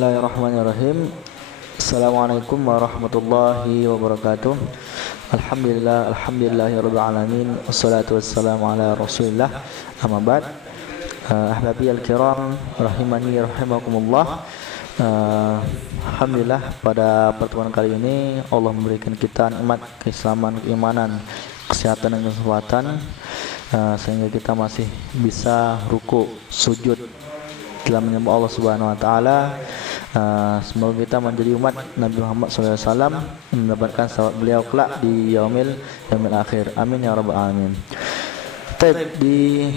Bismillahirrahmanirrahim. Assalamualaikum warahmatullahi wabarakatuh. Alhamdulillahirabbil alamin. Wassalatu wassalamu ala Rasulillah. Amma ba'd. Ahbabiyal kiram rahimani rahimakumullah. Alhamdulillah pada pertemuan kali ini Allah memberikan kita nikmat keislaman, keimanan, kesehatan dan kesempatan sehingga kita masih bisa ruku, sujud dalam menyembah Allah Subhanahu wa taala. Semoga kita menjadi umat Nabi Muhammad SAW, mendapatkan sahabat beliau kelak di yaumil akhir. Amin ya rabbal alamin. Di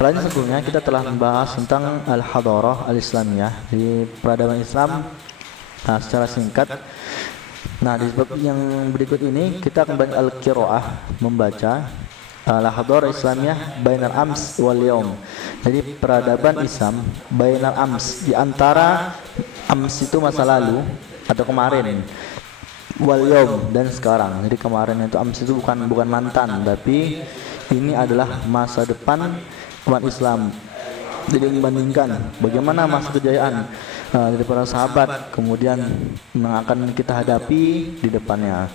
pelajaran sebelumnya kita telah membahas tentang al-hadarah al-islamiyah, di peradaban Islam secara singkat. Nah, di bab yang berikut ini kita akan belajar al-qiraah, membaca al-hadarah islamiyah bainal ams wal yaum. Jadi peradaban Islam bainal ams, di antara ams itu masa lalu atau kemarin, wal yaum dan sekarang. Jadi kemarin itu ams itu bukan mantan, tapi ini adalah masa depan umat Islam. Jadi membandingkan bagaimana masa kejayaan dari para sahabat, kemudian yang akan kita hadapi di depannya.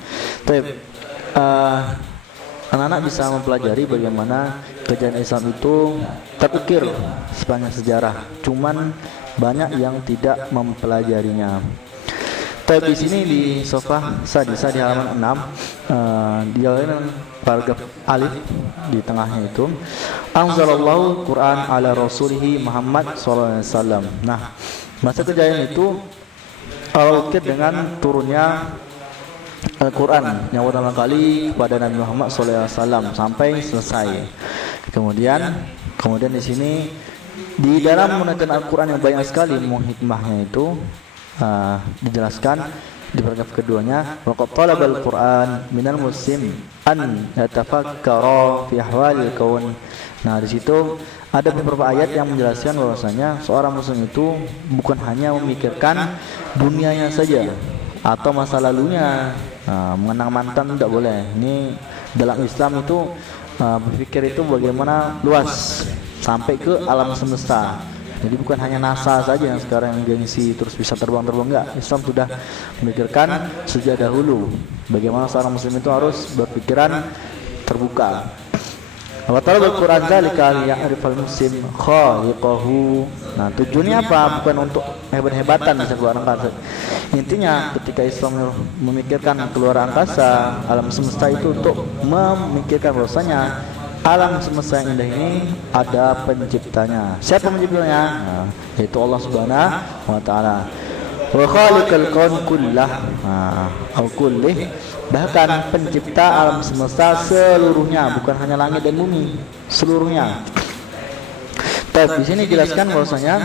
Anak-anak bisa mempelajari bagaimana kejayaan Islam itu terukir sepanjang sejarah. Cuman banyak yang tidak mempelajarinya. Tapi di sini di Sofah Sadisah di halaman 6, di paragraf alif di tengahnya itu, Anzalallahu Quran ala Rasulihi Muhammad SAW. Nah, masa kejayaan itu terukir dengan turunnya Al-Quran yang pertama kali kepada Nabi Muhammad SAW sampai selesai. Kemudian di sini di dalam menunaikan Al-Quran yang banyak sekali hikmahnya itu dijelaskan di paragraf keduanya, waqad talabal Quran minal muslim an yatafakkara fi ahwalil kaun. Nah, di situ ada beberapa ayat yang menjelaskan bahwasanya seorang muslim itu bukan hanya memikirkan dunianya saja atau masa lalunya. Mengenang mantan tidak boleh. Ini dalam Islam itu berpikir itu bagaimana luas sampai ke alam semesta. Jadi bukan hanya NASA saja yang sekarang yang gengsi terus bisa terbang-terbang, enggak. Islam sudah memikirkan sejak dahulu bagaimana seorang muslim itu harus berpikiran terbuka. Wa talabul Quran dzalika ya'rifal muslim khaliqahu. Nah, tujuannya apa? Bukan untuk hebat-hebatan bisa keluar angkasa. Intinya ketika Islam memikirkan keluar angkasa, alam semesta itu untuk memikirkan bahwasanya alam semesta yang indah ini ada penciptanya. Siapa penciptanya? Nah, yaitu Allah Subhanahu wa taala. Wa khaliqal kaun kullah, au kullih, bahkan pencipta alam semesta seluruhnya, bukan hanya langit dan bumi, seluruhnya. Tapi di sini dijelaskan bahwasanya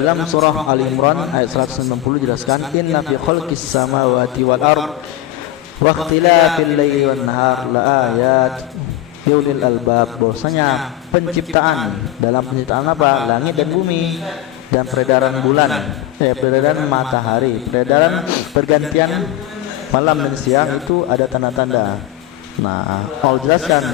dalam surah Ali Imran ayat 190 dijelaskan, inna fi khalqis samawati wal ard wa ikhtilafil laili wan nahar la ayat liulil albab, bahwasanya penciptaan, dalam penciptaan apa? Langit dan bumi dan peredaran bulan, peredaran matahari, peredaran pergantian malam dan siang itu ada tanda-tanda. Nah, Allah jelaskan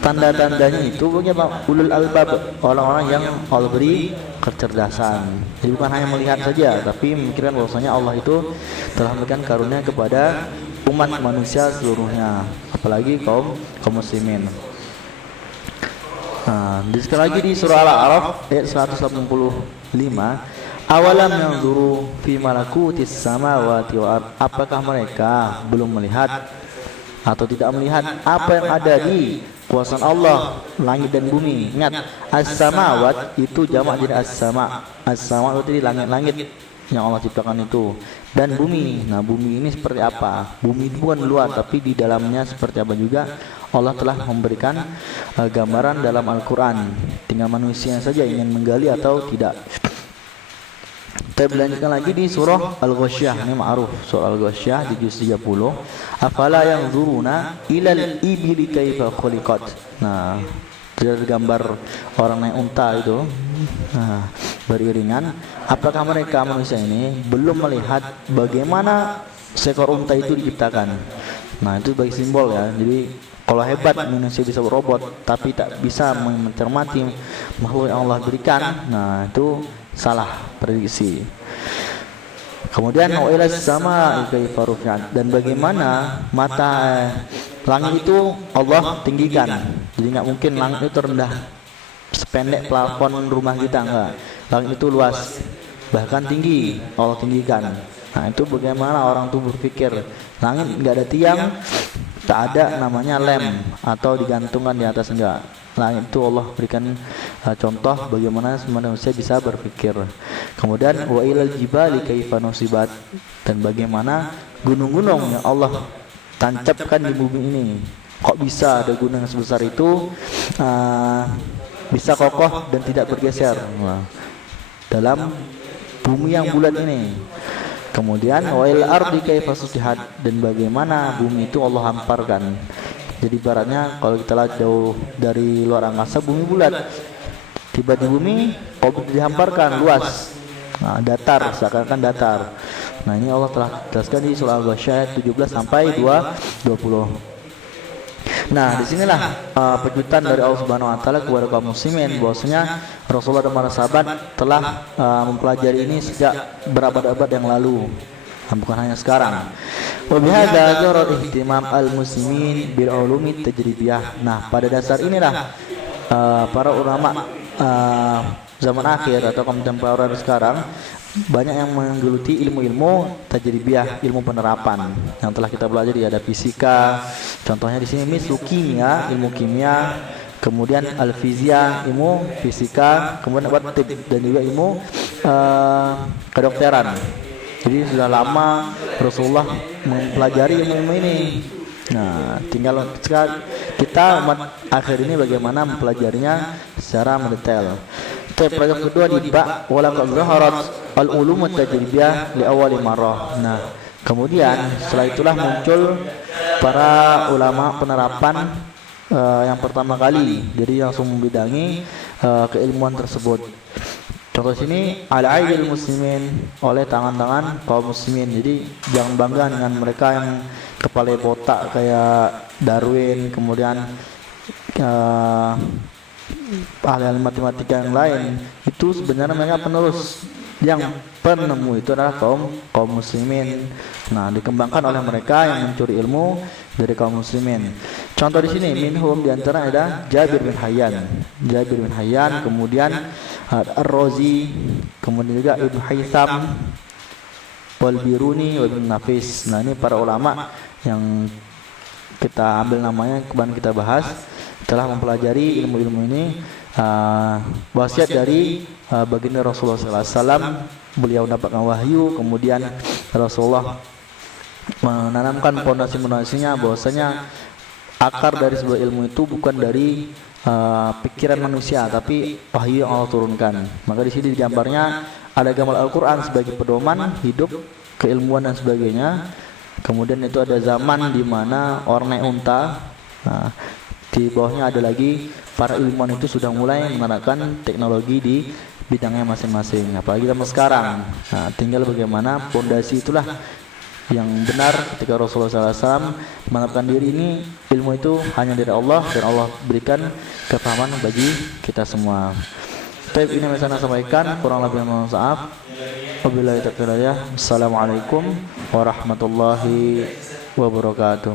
tanda-tandanya itu bagaimana ulul albab, orang-orang yang Allah beri kecerdasan. Jadi bukan hanya melihat saja, tapi memikirkan bahwasanya Allah itu telah memberikan karunia kepada umat manusia seluruhnya, apalagi kaum muslimin. Nah, sekali lagi di surah Al-A'raf ayat 185, awalam yanzuru fi malakutis samawati wal ard, apakah mereka belum melihat atau tidak melihat apa yang ada di kuasa Allah, langit dan bumi. Ingat, as-samawat itu jamak jadi as-sama. As-sama itu langit-langit yang Allah ciptakan itu, dan bumi. Nah, bumi ini seperti apa? Bumi itu bukan luar, tapi di dalamnya seperti apa juga Allah telah memberikan gambaran dalam Al-Quran. Tinggal manusia saja ingin menggali atau tidak. Kita lanjutkan lagi di surah Al-Ghasyiyah, ini ma'ruf, surah Al-Ghasyiyah di juz 30. Afala yanzuruna ilal ibili kaifa khuliqat. Nah, ada gambar orang naik unta itu, beriringan. Apakah mereka manusia ini belum melihat bagaimana seekor unta itu diciptakan? Nah, itu bagi simbol ya. Jadi kalau hebat manusia bisa berobot, tapi tak bisa mencermati makhluk yang Allah berikan, nah itu salah prediksi. Kemudian wa ila sama kaifa rufi'at, dan bagaimana langit itu Allah tinggikan. Jadi nggak mungkin langit itu rendah sependek plafon rumah kita, enggak. Langit itu luas, bahkan tinggi, Allah tinggikan. Nah itu bagaimana orang tuh berpikir, langit nggak ada tiang, tak ada namanya lem atau digantungkan di atas, enggak. Langit itu Allah berikan contoh bagaimana manusia bisa berpikir. Kemudian wa ilal jibali kaifa nusibat, dan bagaimana gunung-gunung yang Allah tancapkan di bumi ini. Kok bisa ada gunung sebesar itu bisa kokoh dan tidak bergeser dalam bumi yang bulat ini. Kemudian wa il ardi kaifa sutihat, dan bagaimana bumi itu Allah hamparkan. Jadi ibaratnya kalau kita lihat jauh dari luar angkasa, bumi bulat, tiba di bumi dihamparkan luas, datar, seakan-akan datar. Nah ini Allah telah jelaskan di surah Al-Ghasyiyah 17 sampai 20. Nah disinilah pejutan dari Allah Subhanahu Wa Taala kepada kaum muslimin, bahwasanya Rasulullah dan para sahabat telah mempelajari ini sejak berabad-abad yang lalu, bukan hanya sekarang. Wa bihadza zarar ihtimam al-muslimin bil ulumi tajribiyah. Nah, pada dasar inilah para ulama zaman akhir atau kontemporer sekarang banyak yang menggeluti ilmu-ilmu tajribiyah, ilmu penerapan yang telah kita pelajari. Ada fisika, contohnya di sini kimia, ilmu kimia, kemudian al-fizia, ilmu fisika, kemudian at-tib, dan juga ilmu kedokteran. Jadi sudah lama Rasulullah mempelajari ilmu-ilmu ini. Nah, tinggal kita umat akhir ini bagaimana mempelajarinya secara mendetail. Pelajaran kedua di ba wala qad zaharat al-ulum at-tajribiyah li awwal marrah. Nah, kemudian setelah itulah muncul para ulama penerapan yang pertama kali. Jadi langsung membidangi keilmuan tersebut. Contoh sini al-aidil muslimin, oleh tangan-tangan kaum muslimin. Jadi jangan bangga dengan mereka yang kepala botak kayak Darwin, kemudian ahli matematika yang lain. Itu sebenarnya mereka penerus, yang penemu itu adalah kaum muslimin. Nah, dikembangkan oleh mereka yang mencuri ilmu dari kaum muslimin. Contoh di sini minhum, di antara ada Jabir bin Hayyan, kemudian Ar-Razi, kemudian juga Ibnu Haytham, Wal-Biruni, Ibnu Nafis. Nah, ini para ulama yang kita ambil namanya, kemarin kita bahas, telah mempelajari ilmu-ilmu ini. Wasiat dari baginda Rasulullah SAW, beliau mendapatkan wahyu, kemudian Rasulullah menanamkan pondasi-pondasinya, bahwasanya akar dari sebuah ilmu itu bukan dari pikiran manusia, tapi wahyu yang Allah turunkan. Maka di sini gambarnya ada gambar Al-Quran sebagai pedoman hidup, keilmuan dan sebagainya. Kemudian itu ada zaman di mana orang naik unta. Nah, di bawahnya ada lagi para ilmuwan itu sudah mulai menerapkan teknologi di bidangnya masing-masing. Apalagi zaman sekarang. Nah, tinggal bagaimana pondasi itulah yang benar ketika Rasulullah SAW menerapkan diri ini. Ilmu itu hanya dari Allah, dan Allah berikan kepahaman bagi kita semua. Baik, ini yang saya sampaikan, kurang lebih mohon maaf. Wabillahi taufiq wal hidayah. Assalamualaikum warahmatullahi wabarakatuh.